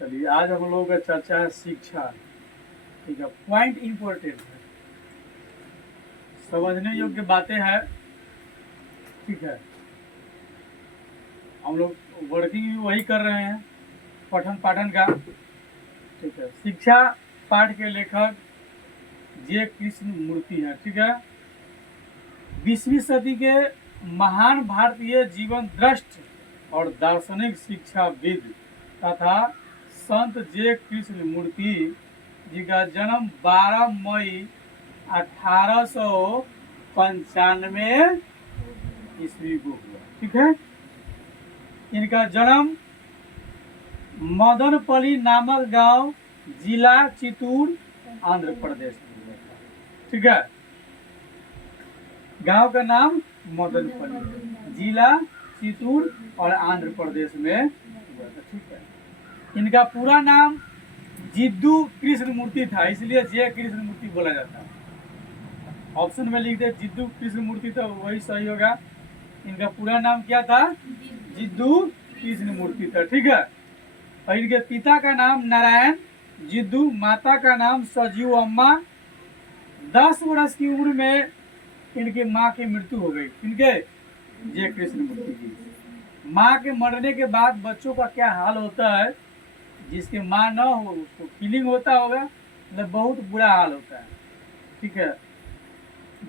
चलिए आज हम लोगों का चर्चा है शिक्षा। ठीक है, पॉइंट इम्पोर्टेंट है, समझने योग्य बातें हैं। ठीक है, हम लोग वर्किंग भी वही कर रहे हैं, पठन पाठन का। ठीक है, शिक्षा पाठ के लेखक जे कृष्ण मूर्ति हैं। ठीक है, 20वीं सदी के महान भारतीय जीवन दृष्ट और दार्शनिक शिक्षाविद तथा संत जे कृष्ण मूर्ति जी का जन्म 12 मई 1895 ईस्वी को हुआ। ठीक है, इनका जन्म मदनपल्ली नामक गांव, जिला चित्तूर, आंध्र प्रदेश में हुआ था। ठीक है, गांव का नाम मदनपल्ली, जिला चित्तूर और आंध्र प्रदेश में हुआ था। ठीक है, इनका पूरा नाम जिद्दू कृष्ण मूर्ति था, इसलिए जय कृष्ण मूर्ति बोला जाता है। ऑप्शन में लिख दे जिद्दू कृष्ण मूर्ति, तो वही सही होगा। इनका पूरा नाम क्या था? जिद्दू कृष्ण मूर्ति था। ठीक है, और इनके पिता का नाम नारायण जिद्दू, माता का नाम सजीव अम्मा। 10 वर्ष की उम्र में इनकी माँ की मृत्यु हो गई। इनके जय कृष्ण मूर्ति की माँ के मरने के बाद बच्चों का क्या हाल होता है, जिसके माँ न हो उसको फीलिंग होता होगा, मतलब बहुत बुरा हाल होता है। ठीक है,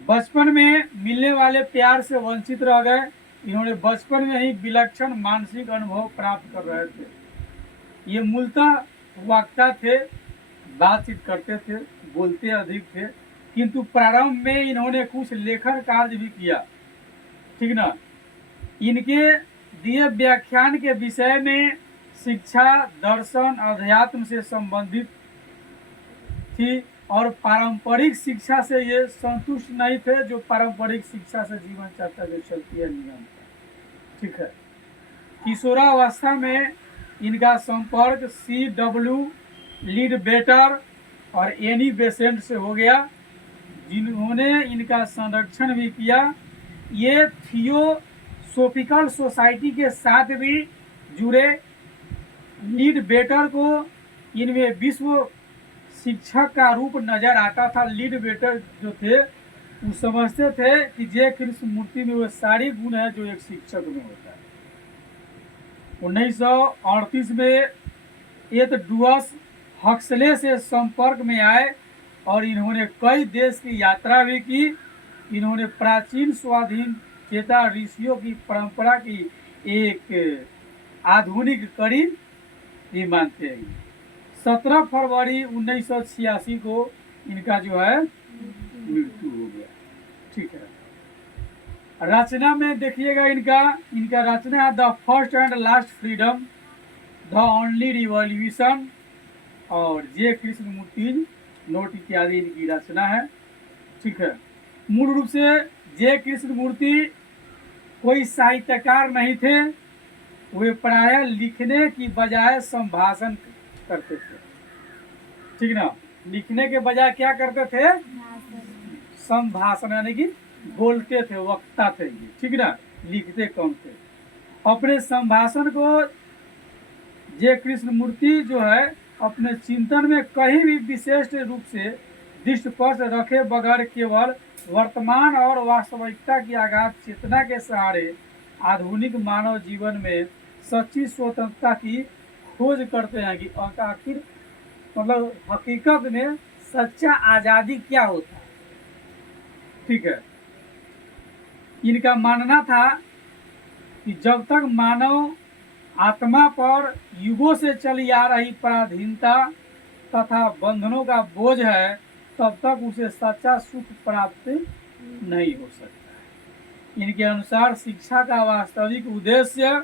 बचपन में मिलने वाले प्यार से वंचित रह गए। इन्होंने बचपन में ही विलक्षण मानसिक अनुभव प्राप्त कर रहे थे। ये मूलतः वक्ता थे, बातचीत करते थे, बोलते अधिक थे, किंतु प्रारंभ में इन्होंने कुछ लेखन कार्य भी किया। ठीक ना, इनके दिए व्याख्यान के विषय में शिक्षा, दर्शन, अध्यात्म से संबंधित थी और पारंपरिक शिक्षा से ये संतुष्ट नहीं थे, जो पारंपरिक शिक्षा से जीवन चर्चा जो चलती है नियम। ठीक है, किशोरावस्था में इनका संपर्क CW लीडबेटर और एनी बेसेंट से हो गया, जिन्होंने इनका संरक्षण भी किया। ये थियोसोफिकल सोसाइटी के साथ भी जुड़े। लीडबेटर को इनमें विश्व शिक्षक का रूप नजर आता था। लीडबेटर जो थे वो समझते थे कि जय कृष्ण मूर्ति में वो सारी गुण है जो एक शिक्षक में होता है। 1938 में एडवर्ड हक्सले से संपर्क में आए और इन्होंने कई देश की यात्रा भी की। इन्होंने प्राचीन स्वाधीन चेता ऋषियों की परंपरा की एक आधुनिक कड़ी भी मानते हैं। 17 फरवरी 1986 को इनका जो है मृत्यु हो गया। ठीक है, रचना में देखिएगा इनका रचना है the first and last freedom, the only revolution और जे कृष्ण मूर्ति नोट इत्यादि इनकी रचना है। ठीक है, मूल रूप से जे कृष्ण मूर्ति कोई साहित्यकार नहीं थे, वे प्रायः लिखने की बजाय संभाषण करते थे। ठीक ना, लिखने के बजाय क्या करते थे? संभाषण, यानी कि बोलते थे, वक्ता थे ये। ठीक ना, लिखते कम थे। अपने संभाषण को जे कृष्ण मूर्ति जो है अपने चिंतन में कहीं भी विशेष रूप से दृष्टिपथ रखे बगैर केवल वर्तमान और वास्तविकता की अगाध चेतना के सहारे आधुनिक मानव जीवन में सच्ची स्वतंत्रता की खोज करते हैं कि आखिर मतलब हकीकत में सच्चा आज़ादी क्या होता है। ठीक है, इनका मानना था कि जब तक मानव आत्मा पर युगों से चली आ रही पराधीनता तथा बंधनों का बोझ है, तब तक उसे सच्चा सुख प्राप्त नहीं हो सकता। इनके अनुसार शिक्षा का वास्तविक उद्देश्य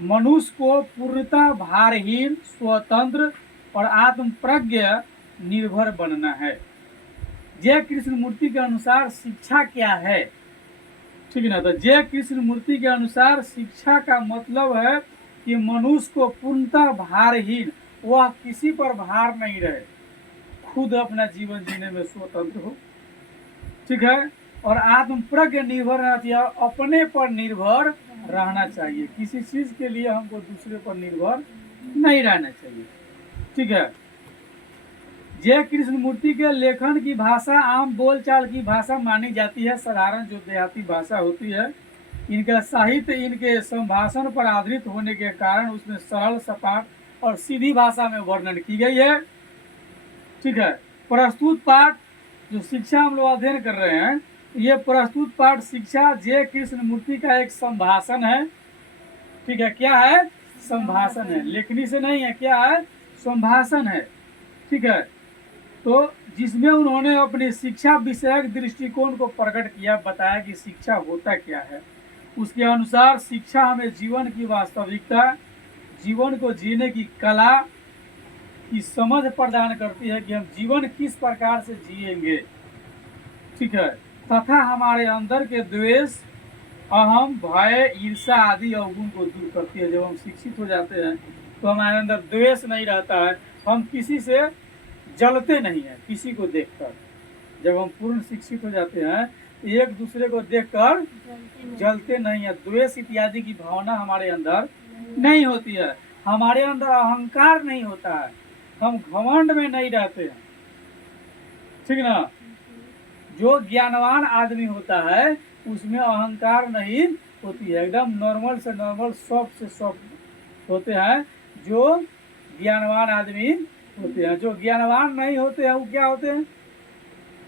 मनुष्य को पूर्णतः भारहीन, स्वतंत्र और आत्मप्रज्ञ निर्भर बनना है। जय कृष्ण मूर्ति के अनुसार शिक्षा क्या है? ठीक है ना, तो जय कृष्ण मूर्ति के अनुसार शिक्षा का मतलब है कि मनुष्य को पूर्णतः भारहीन, वह किसी पर भार नहीं रहे, खुद अपना जीवन जीने में स्वतंत्र हो। ठीक है, और आत्मप्रज्ञ निर्भर रहना चाहिए, अपने पर निर्भर रहना चाहिए। किसी चीज के लिए हमको दूसरे पर निर्भर नहीं रहना चाहिए। ठीक है। जय कृष्णमूर्ति के लेखन की भाषा आम बोलचाल की भाषा मानी जाती है, साधारण जो देहाती भाषा होती है। इनका साहित्य इनके संभाषण पर आधारित होने के कारण उसमें सरल, सपाट और सीधी भाषा में वर्णन की गई है। ठीक है। प्रस्तुत पाठ जो शिक्षा हम लोग अध्ययन कर रहे हैं, ये प्रस्तुत पाठ शिक्षा जय कृष्णमूर्ति का एक संभाषण है। ठीक है। क्या है? संभाषण है, लेखनी से नहीं है। क्या है? संभाषण है। ठीक है। तो जिसमें उन्होंने अपनी शिक्षा विषयक दृष्टिकोण को प्रकट किया, बताया कि शिक्षा होता क्या है। उसके अनुसार शिक्षा हमें जीवन की वास्तविकता, जीवन को जीने की कला की समझ प्रदान करती है कि हम जीवन किस प्रकार से जिएंगे। ठीक है। तथा हमारे अंदर के द्वेष, अहम, भय, ईर्ष्या आदि अवगुण को दूर करती है। जब हम शिक्षित हो जाते हैं तो हमारे अंदर द्वेष नहीं रहता है, हम किसी से जलते नहीं हैं किसी को देखकर। जब हम पूर्ण शिक्षित हो जाते हैं तो एक दूसरे को देखकर जलते नहीं है, द्वेष इत्यादि की भावना हमारे अंदर नहीं होती है, हमारे अंदर अहंकार नहीं होता है, हम घमंड में नहीं रहते हैं। ठीक ना। जो ज्ञानवान आदमी होता है उसमें अहंकार नहीं होती है, एकदम नॉर्मल से नॉर्मल, सॉफ्ट से सॉफ्ट होते हैं जो ज्ञानवान आदमी होते हैं। जो ज्ञानवान नहीं होते हैं वो क्या होते हैं?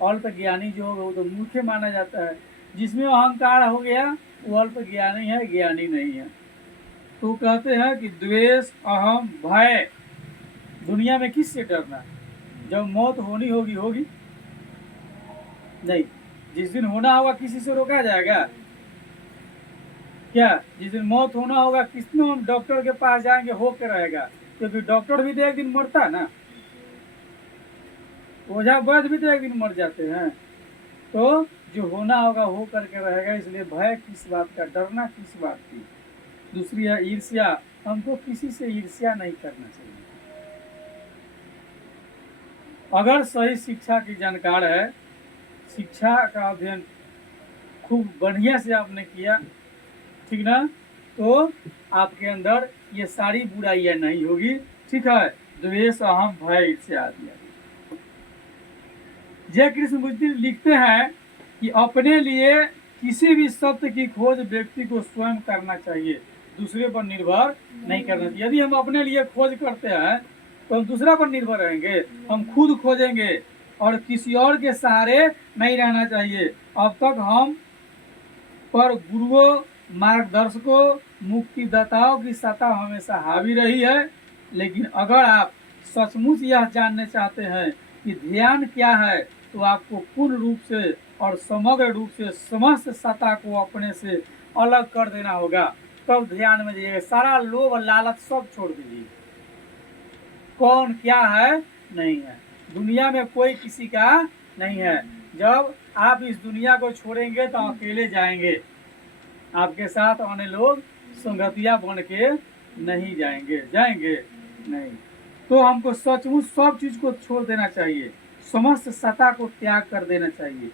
अल्प ज्ञानी जो होगा वो तो मूर्ख माना जाता है। जिसमें अहंकार हो गया वो अल्प ज्ञानी है, ज्ञानी नहीं है। तो कहते हैं कि द्वेष, अहम, भय, दुनिया में किससे डरना? जब मौत होनी होगी होगी नहीं, जिस दिन होना होगा किसी से रोका जाएगा क्या? जिस दिन मौत होना होगा किसमें हम डॉक्टर के पास जाएंगे होके रहेगा, क्योंकि डॉक्टर भी तो एक दिन मरता है ना, ओझा वैद्य भी तो एक दिन मर जाते हैं। तो जो होना होगा हो करके रहेगा, इसलिए भय किस बात का, डरना किस बात की। दूसरी है ईर्ष्या, हमको किसी से ईर्ष्या नहीं करना चाहिए। अगर सही शिक्षा की जानकार है, शिक्षा का अध्ययन खूब बढ़िया से आपने किया, ठीक ना, तो आपके अंदर ये सारी बुराइयां नहीं होगी। ठीक है। द्वेष, अहम, भय, ईर्ष्या आदि। जय कृष्णमूर्ति लिखते हैं कि अपने लिए किसी भी सत्य की खोज व्यक्ति को स्वयं करना चाहिए, दूसरे पर निर्भर नहीं करना चाहिए। यदि हम अपने लिए खोज करते हैं तो हम दूसरा पर निर्भर रहेंगे, हम खुद खोजेंगे और किसी और के सहारे नहीं रहना चाहिए। अब तक हम पर गुरुओं, मार्गदर्शकों, मुक्तिदाताओं की सत्ता हमेशा हावी रही है। लेकिन अगर आप सचमुच यह जानने चाहते हैं कि ध्यान क्या है, तो आपको पूर्ण रूप से और समग्र रूप से समस्त सत्ता को अपने से अलग कर देना होगा, तब ध्यान में जाइएगा। सारा लोभ लालच सब छोड़ दीजिए। कौन क्या है नहीं है, दुनिया में कोई किसी का नहीं है। जब आप इस दुनिया को छोड़ेंगे तो अकेले जाएंगे, आपके साथ आने लोग संगतिया बन के नहीं जाएंगे, जाएंगे नहीं। तो हमको सचमुच सब चीज को छोड़ देना चाहिए, समस्त सत्ता को त्याग कर देना चाहिए।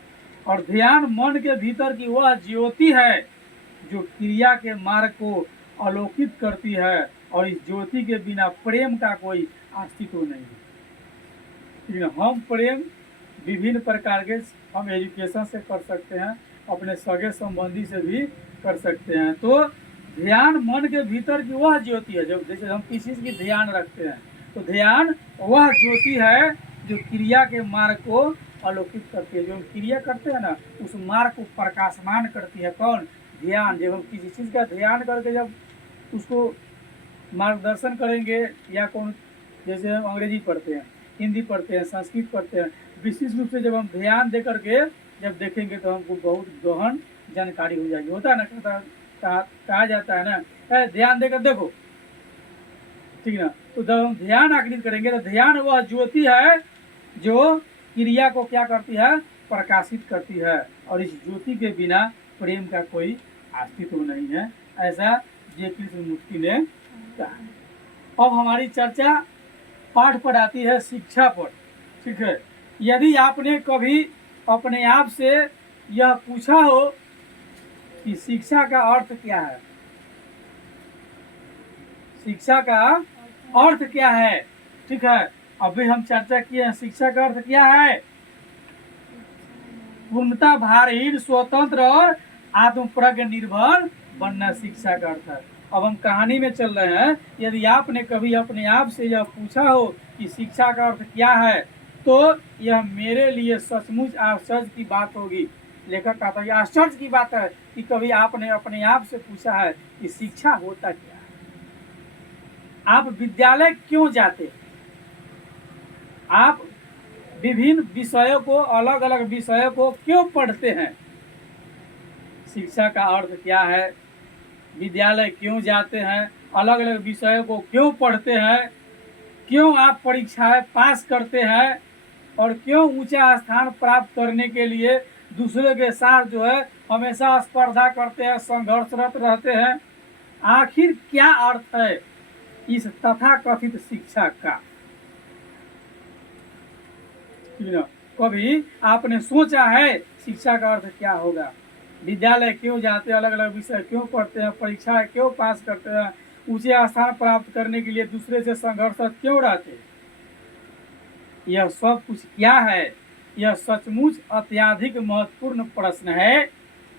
और ध्यान मन के भीतर की वह ज्योति है जो क्रिया के मार्ग को अलोकित करती है, और इस ज्योति के बिना प्रेम का कोई अस्तित्व नहीं है। ठीक है। हम प्रेम विभिन्न प्रकार के, हम एजुकेशन से कर सकते हैं, अपने सगे संबंधी से भी कर सकते हैं। तो ध्यान मन के भीतर की वह ज्योति है। जब जैसे हम किसी चीज की ध्यान रखते हैं तो ध्यान वह ज्योति है जो क्रिया के मार्ग को अलोकित करती है। जो हम क्रिया करते हैं ना, उस मार्ग को प्रकाशमान करती है। कौन? ध्यान। जब हम किसी चीज का ध्यान करके जब उसको मार्गदर्शन करेंगे, या कौन, जैसे हम अंग्रेजी पढ़ते हैं, हिंदी पढ़ते हैं, संस्कृत पढ़ते हैं, विशेष रूप से जब हम ध्यान दे करके जब देखेंगे तो हमको बहुत गहन जानकारी हो जाएगी। होता है ना, कहा जाता है ना, ध्यान देकर देखो, ठीक ना। तो जब हम ध्यान आकृत करेंगे तो ध्यान वह ज्योति है जो क्रिया को क्या करती है? प्रकाशित करती है। और इस ज्योति के बिना प्रेम का कोई अस्तित्व नहीं है, ऐसा जय कृष्णमूर्ति ने कहा। अब हमारी चर्चा पाठ पर आती है शिक्षा पर। ठीक है। यदि आपने कभी अपने आप से यह पूछा हो कि शिक्षा का अर्थ क्या है, शिक्षा का अर्थ क्या है। ठीक है, अभी हम चर्चा किए हैं शिक्षा का अर्थ क्या है। पूर्णता, भारहीन, स्वतंत्र और आत्म प्रज्ञ निर्भर बनना शिक्षा का अर्थ है। अब हम कहानी में चल रहे हैं। यदि आपने कभी अपने आप से यह पूछा हो कि शिक्षा का अर्थ क्या है, तो यह मेरे लिए सचमुच आश्चर्य की बात होगी। लेखक कहता है, आश्चर्य की बात है कि कभी आपने अपने आप से पूछा है कि शिक्षा होता क्या है। आप विद्यालय क्यों जाते हैं? आप विभिन्न विषयों को, अलग अलग विषयों को क्यों पढ़ते हैं? शिक्षा का अर्थ क्या है? विद्यालय क्यों जाते हैं? अलग अलग विषयों को क्यों पढ़ते हैं? क्यों आप परीक्षाएं पास करते हैं? और क्यों ऊंचा स्थान प्राप्त करने के लिए दूसरे के साथ जो है हमेशा स्पर्धा करते हैं, संघर्षरत रहते हैं? आखिर क्या अर्थ है इस तथाकथित शिक्षा का? कभी आपने सोचा है शिक्षा का अर्थ क्या होगा? विद्यालय क्यों जाते हैं, अलग अलग विषय क्यों पढ़ते हैं, परीक्षाएं क्यों पास करते हैं, ऊंचे स्थान प्राप्त करने के लिए दूसरे से संघर्ष क्यों रहते हैं? यह सब कुछ क्या है? यह सचमुच अत्यधिक महत्वपूर्ण प्रश्न है।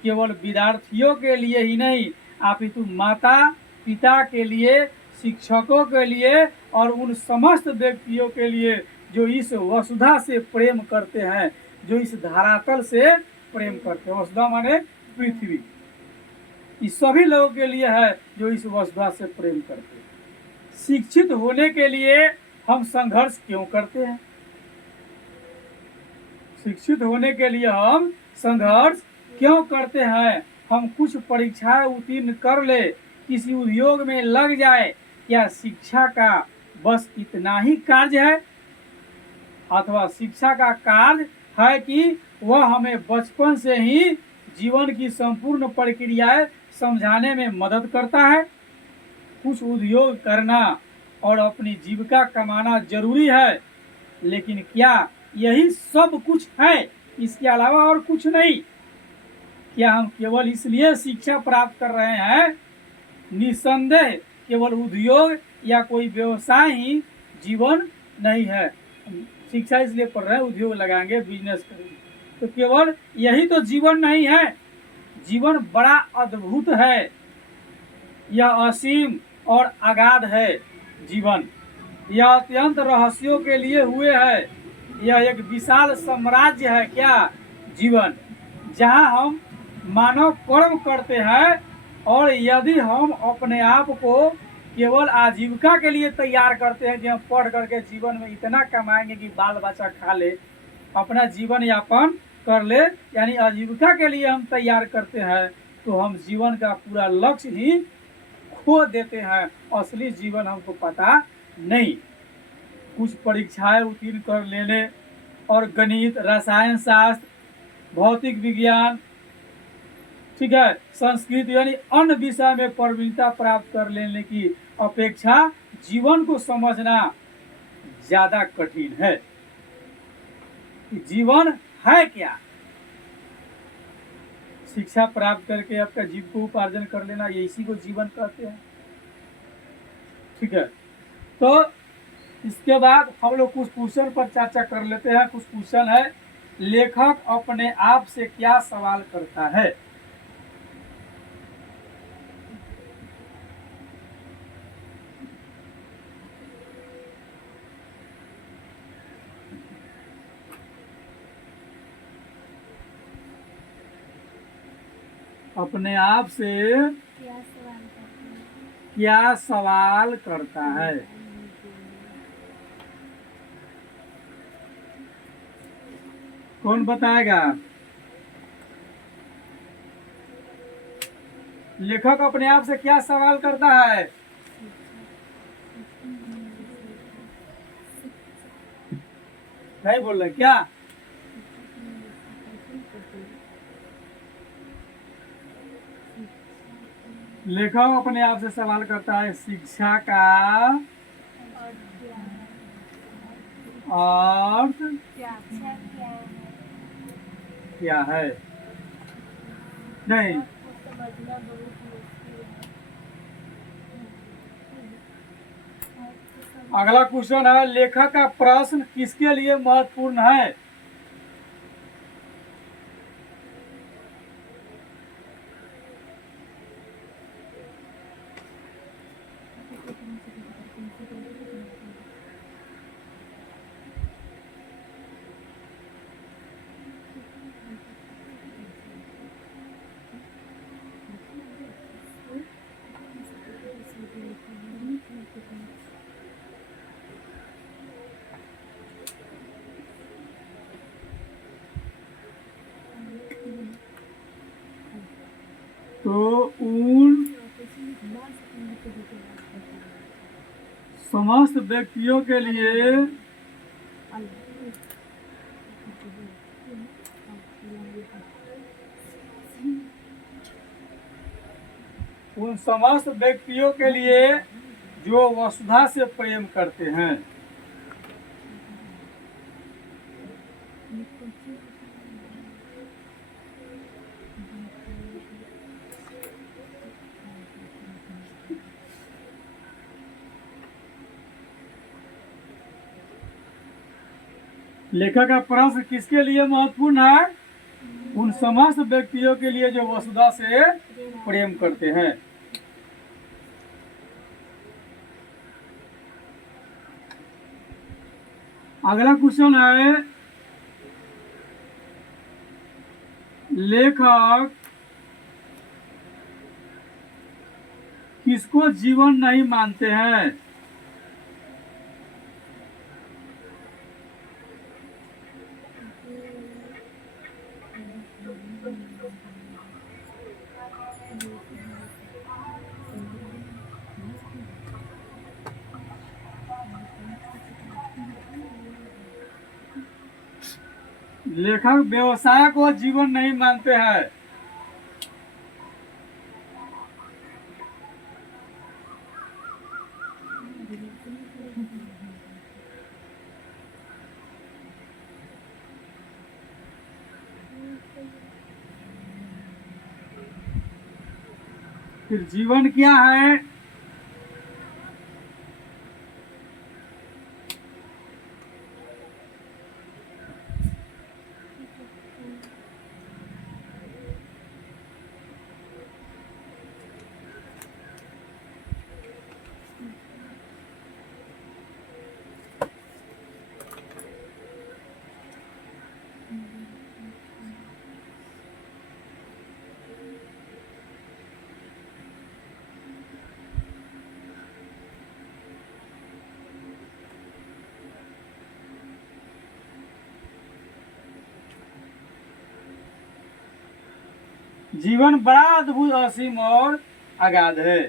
केवल विद्यार्थियों के लिए ही नहीं, अपितु माता पिता के लिए, शिक्षकों के लिए और उन समस्त व्यक्तियों के लिए जो इस वसुधा से प्रेम करते हैं, जो इस धरातल से प्रेम करते हैं। वसुधा माने पृथ्वी। इस सभी लोगों के लिए है जो इस वसुधा से प्रेम करते हैं। शिक्षित होने के लिए हम संघर्ष क्यों करते हैं? शिक्षित होने के लिए हम संघर्ष क्यों करते हैं? हम कुछ परीक्षाएं उत्तीर्ण कर ले, किसी उद्योग में लग जाए, क्या शिक्षा का बस इतना ही कार्य है? अथवा शिक्षा का कार्य है कि वह हमें बचपन से ही जीवन की संपूर्ण प्रक्रियाएं समझाने में मदद करता है? कुछ उद्योग करना और अपनी जीविका कमाना जरूरी है, लेकिन क्या यही सब कुछ है? इसके अलावा और कुछ नहीं? क्या हम केवल इसलिए शिक्षा प्राप्त कर रहे हैं? निसंदेह केवल उद्योग या कोई व्यवसाय ही जीवन नहीं है। शिक्षा इसलिए पढ़ रहे हैं, उद्योग लगाएंगे, बिजनेस करेंगे, तो केवल यही तो जीवन नहीं है। जीवन बड़ा अद्भुत है, यह असीम और अगाध है। जीवन यह अत्यंत रहस्यों के लिए हुए है। यह एक विशाल साम्राज्य है। क्या जीवन, जहाँ हम मानव कर्म करते हैं, और यदि हम अपने आप को केवल आजीविका के लिए तैयार करते हैं कि हम पढ़ करके जीवन में इतना कमाएंगे कि बाल बच्चा खा ले, अपना जीवन यापन कर ले, यानी आजीविका के लिए हम तैयार करते हैं, तो हम जीवन का पूरा लक्ष्य ही खो देते हैं। असली जीवन हमको पता नहीं। कुछ परीक्षाएं उत्तीर्ण कर लेने और गणित, रसायन शास्त्र, भौतिक विज्ञान, ठीक है, संस्कृत यानी अन्य विषय में प्रवीणता प्राप्त कर लेने की अपेक्षा जीवन को समझना ज्यादा कठिन है। जीवन है क्या? शिक्षा प्राप्त करके आपका जीविकोपार्जन कर लेना, ये इसी को जीवन कहते हैं। ठीक है, तो इसके बाद हम लोग कुछ क्वेश्चन पर चर्चा कर लेते हैं। कुछ क्वेश्चन है, लेखक अपने आप से क्या सवाल करता है? अपने आप से क्या सवाल करता है? कौन बताएगा? लेखक अपने आप से क्या सवाल करता है? नहीं बोल रहे क्या? लेखक अपने आप से सवाल करता है, शिक्षा का अर्थ क्या है? नहीं, अगला क्वेश्चन है, लेखक का प्रश्न किसके लिए महत्वपूर्ण है? तो उन समस्त व्यक्तियों के लिए उन समस्त व्यक्तियों के लिए जो वसुधा से प्रेम करते हैं। लेखक का प्रश्न किसके लिए महत्वपूर्ण है? उन समस्त व्यक्तियों के लिए जो वसुधा से प्रेम करते हैं। अगला क्वेश्चन है, लेखक किसको जीवन नहीं मानते हैं? लेखक व्यवसाय को जीवन नहीं मानते हैं। फिर जीवन क्या है? जीवन बड़ा अद्भुत, असीम और अगाध है।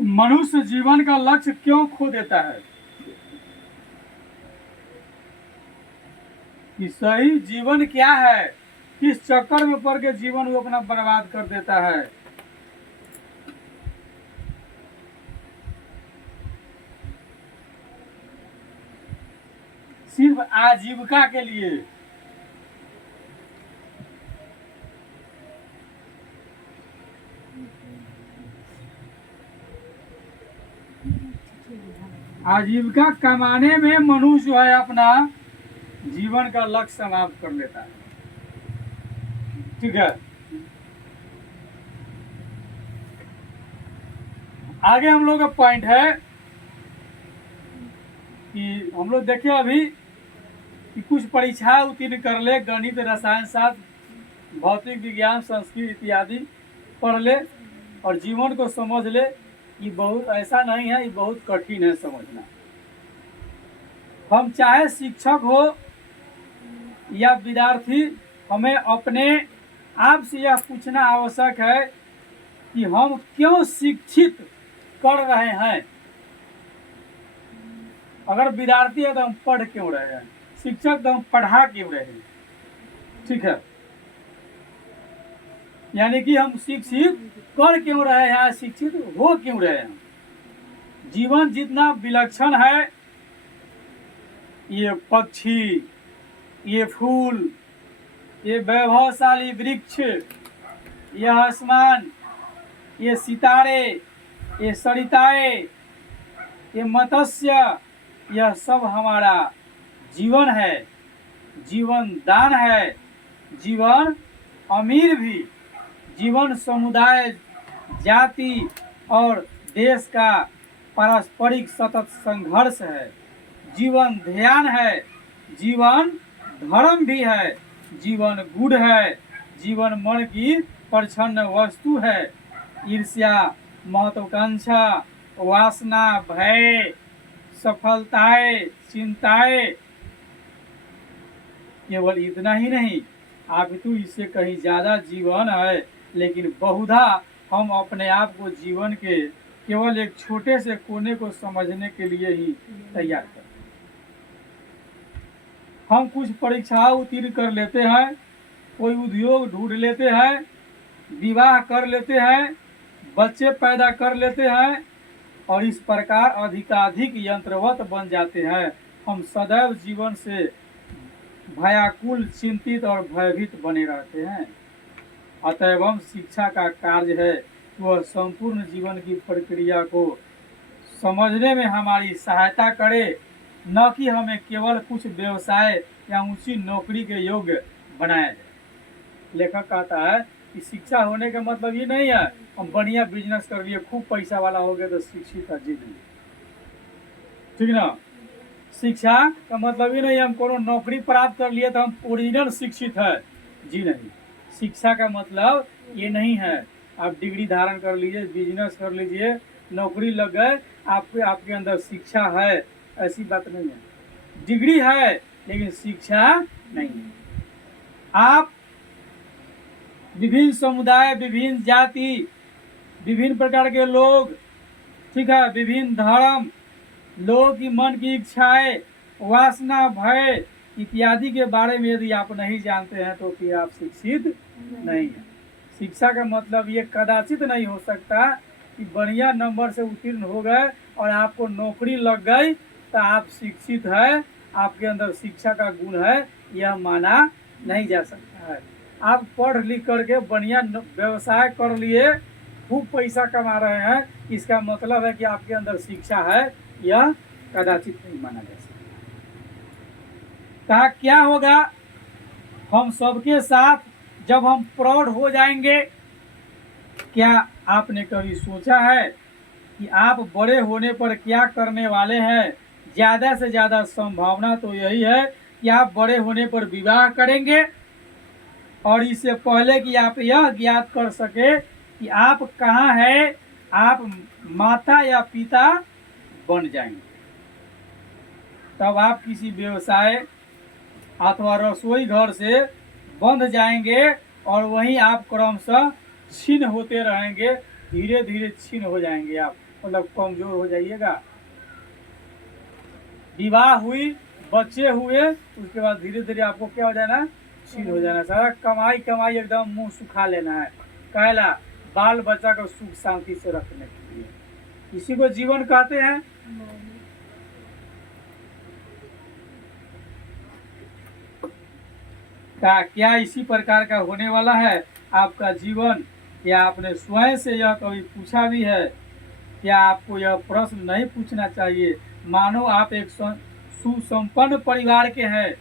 मनुष्य जीवन का लक्ष्य क्यों खो देता है? कि सही जीवन क्या है, किस चक्कर में पड़ के जीवन वो अपना बर्बाद कर देता है? सिर्फ आजीविका के लिए। आजीविका कमाने में मनुष्य जो है अपना जीवन का लक्ष्य समाप्त कर लेता है। ठीक है, आगे हम लोग का पॉइंट है कि हम लोग देखे अभी कि कुछ परीक्षा उत्तीर्ण कर ले, गणित, रसायन शास्त्र, भौतिक विज्ञान, संस्कृत इत्यादि पढ़ ले और जीवन को समझ ले। ये बहुत ऐसा नहीं है, ये बहुत कठिन है समझना। हम चाहे शिक्षक हो या विद्यार्थी, हमें अपने आप से यह पूछना आवश्यक है कि हम क्यों शिक्षित कर रहे हैं। अगर विद्यार्थी है तो हम पढ़ क्यों रहे हैं, शिक्षक तो हम पढ़ा क्यों रहे हैं। ठीक है, यानी कि हम शिक्षित कर क्यों रहे हैं, शिक्षित हो क्यों रहे हैं। जीवन जितना विलक्षण है, ये पक्षी, ये फूल, ये वैभवशाली वृक्ष, ये आसमान, ये सितारे, ये सरिताएं, ये मत्स्य, यह सब हमारा जीवन है, जीवन दान है, जीवन अमीर भी, जीवन समुदाय, जाति और देश का पारस्परिक सतत संघर्ष है, जीवन ध्यान है, जीवन धर्म भी है, जीवन गुण है, जीवन मन की प्रच्छन्न वस्तु है। ईर्ष्या, महत्वाकांक्षा, वासना, भय, सफलताएं, चिंताएं, केवल इतना ही नहीं, अपितु इससे कहीं ज्यादा जीवन है। लेकिन बहुधा हम अपने आप को जीवन के केवल एक छोटे से कोने को समझने के लिए ही तैयार करते हैं। हम कुछ परीक्षाएं उत्तीर्ण कर लेते हैं, कोई उद्योग ढूंढ लेते हैं, विवाह कर लेते हैं, बच्चे पैदा कर लेते हैं और इस प्रकार अधिकाधिक यंत्रवत बन जाते हैं। हम सदैव जीवन से भयाकुल, चिंतित और भयभीत बने रहते हैं। अतएव शिक्षा का कार्य है वह संपूर्ण जीवन की प्रक्रिया को समझने में हमारी सहायता करे, न कि हमें केवल कुछ व्यवसाय या ऊंची नौकरी के योग्य बनाया जाए। लेखक कहता है कि शिक्षा होने का मतलब ये नहीं है हम बढ़िया बिजनेस कर लिए, खूब पैसा वाला हो गए तो शिक्षित है, जी नहीं। ठीक ना, शिक्षा का मतलब ये नहीं हम कोनो नौकरी प्राप्त कर लिए तो हम ओरिजिनल शिक्षित है, जी नहीं। शिक्षा का मतलब ये नहीं है आप डिग्री धारण कर लीजिए, बिजनेस कर लीजिए, नौकरी लग गए, आपके अंदर शिक्षा है, ऐसी बात नहीं है। डिग्री है लेकिन शिक्षा नहीं है। आप विभिन्न समुदाय, विभिन्न जाति, विभिन्न प्रकार के लोग, ठीक है, विभिन्न धर्म, लोगों की मन की इच्छाएं, वासना, भय इत्यादि के बारे में यदि आप नहीं जानते हैं तो फिर आप शिक्षित नहीं है। शिक्षा का मतलब ये कदाचित नहीं हो सकता कि बढ़िया नंबर से उत्तीर्ण हो गए और आपको नौकरी लग गई तो आप शिक्षित है, आपके अंदर शिक्षा का गुण है, यह माना नहीं जा सकता है। आप पढ़ लिख करके बढ़िया व्यवसाय कर लिए, खूब पैसा कमा रहे हैं, इसका मतलब है कि आपके अंदर शिक्षा है, यह कदाचित नहीं माना जा सकता। कहा क्या होगा हम सबके साथ जब हम प्रौढ़ हो जाएंगे। क्या आपने कभी सोचा है कि आप बड़े होने पर क्या करने वाले हैं? ज़्यादा से ज़्यादा संभावना तो यही है कि आप बड़े होने पर विवाह करेंगे और इससे पहले कि आप यह ज्ञात कर सके कि आप कहाँ हैं, आप माता या पिता बन जाएंगे। तब आप किसी व्यवसाय अथवा रसोई घर से बंध जाएंगे और वहीं आप क्रमशः छीन होते रहेंगे, धीरे धीरे छीन हो जाएंगे, आप मतलब कमजोर हो जाइएगा। विवाह हुई, बच्चे हुए, उसके बाद धीरे धीरे आपको क्या हो जाना, छीन हो जाना। सारा कमाई कमाई एकदम मुंह सुखा लेना है, कहला बाल बच्चा को सुख शांति से रखने के लिए। इसी को जीवन कहते हैं। क्या इसी प्रकार का होने वाला है आपका जीवन? क्या आपने स्वयं से यह कभी पूछा भी है? क्या आपको यह प्रश्न नहीं पूछना चाहिए? मानो आप एक सुसंपन्न परिवार के हैं,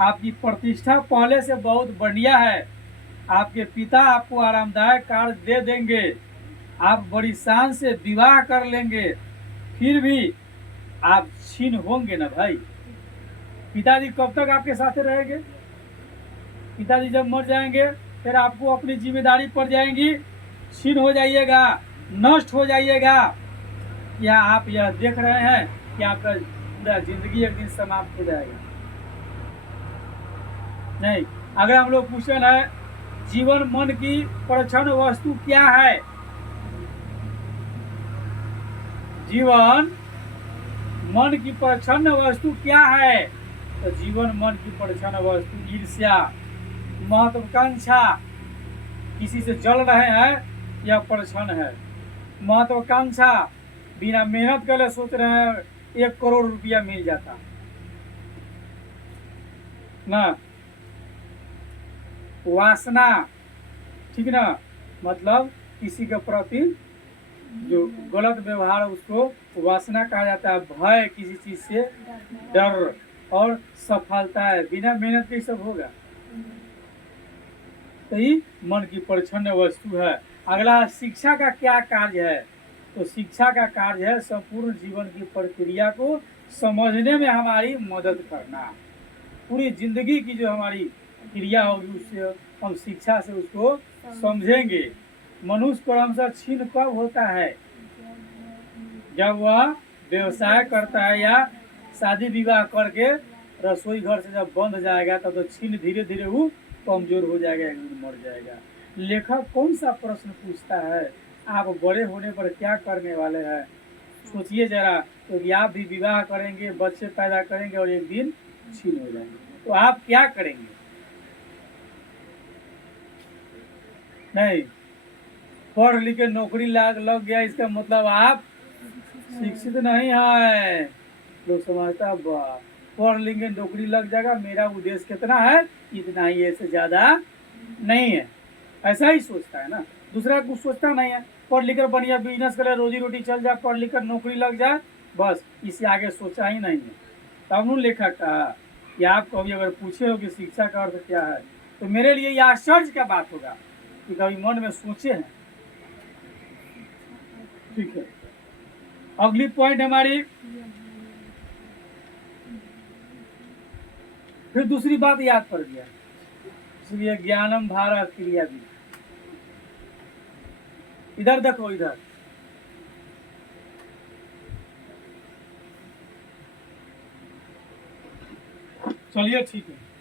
आपकी प्रतिष्ठा पहले से बहुत बढ़िया है, आपके पिता आपको आरामदायक कार्य दे देंगे, आप बड़ी शान से विवाह कर लेंगे, फिर भी आप छीन होंगे ना भाई। पिताजी कब तक आपके साथ रहेंगे? पिताजी जब मर जाएंगे फिर आपको अपनी जिम्मेदारी पड़ जाएंगी, छीन हो जाइएगा, नष्ट हो जाइएगा। क्या आप यह देख रहे हैं कि आपका पूरा जिंदगी एक दिन समाप्त हो जाएगा? नहीं। अगर हम लोग पूछे ना जीवन मन की प्रच्छन्न वस्तु क्या है, जीवन मन की प्रच्छन्न वस्तु क्या है? तो जीवन मन की प्रच्छन्न वस्तु ईर्ष्या, महत्वाकांक्षा, किसी से जल रहे हैं या प्रच्छन्न है। महत्वाकांक्षा, बिना मेहनत करे सोच रहे हैं 1 करोड़ रुपया मिल जाता ना। वासना, ठीक ना, मतलब किसी के प्रति जो गलत व्यवहार उसको वासना कहा जाता है। भय, किसी चीज से डर। और सफलता है, बिना मेहनत के सब होगा। तो ये मन की परिच्छन्न वस्तु है। अगला, शिक्षा का क्या कार्य है? तो शिक्षा का कार्य है संपूर्ण जीवन की प्रक्रिया को समझने में हमारी मदद करना। पूरी जिंदगी की जो हमारी क्रिया होगी उससे हम शिक्षा से उसको समझेंगे। मनुष्य क्रमशः क्षीण कब होता है? जब वह व्यवसाय करता है या शादी विवाह करके रसोई घर से जब बंद जाएगा तब तो छीन धीरे धीरे वो कमजोर हो जाएगा, एक दिन मर जाएगा। लेखक कौन सा प्रश्न पूछता है? आप बड़े होने पर क्या करने वाले हैं? सोचिए जरा, क्योंकि आप भी विवाह करेंगे, बच्चे पैदा करेंगे और एक दिन छीन हो जाएंगे, तो आप क्या करेंगे? नहीं, पढ़ लिख के नौकरी लग गया, इसका मतलब आप शिक्षित नहीं है। लोग समझता है वाह, पढ़ लेंगे नौकरी लग जाएगा, मेरा उद्देश्य कितना है, इतना ही, ऐसे ज्यादा नहीं है। ऐसा ही सोचता है ना, दूसरा कुछ सोचता नहीं है। पढ़ लिख कर बढ़िया बिजनेस करे, रोजी रोटी चल जाए, पढ़ लिख कर नौकरी लग जाए, बस, इससे आगे सोचा ही नहीं है। तब उन्होंने लेखक कहा कि आप कभी अगर पूछे हो कि शिक्षा का अर्थ क्या है, तो मेरे लिए यह आश्चर्य का बात होगा कि कभी मन में सोचे हैं। ठीक है, अगली पॉइंट हमारी, फिर दूसरी बात याद पड़ गया, इसलिए ज्ञानम भार क्रिया भी। इधर देखो, इधर चलिए, ठीक है।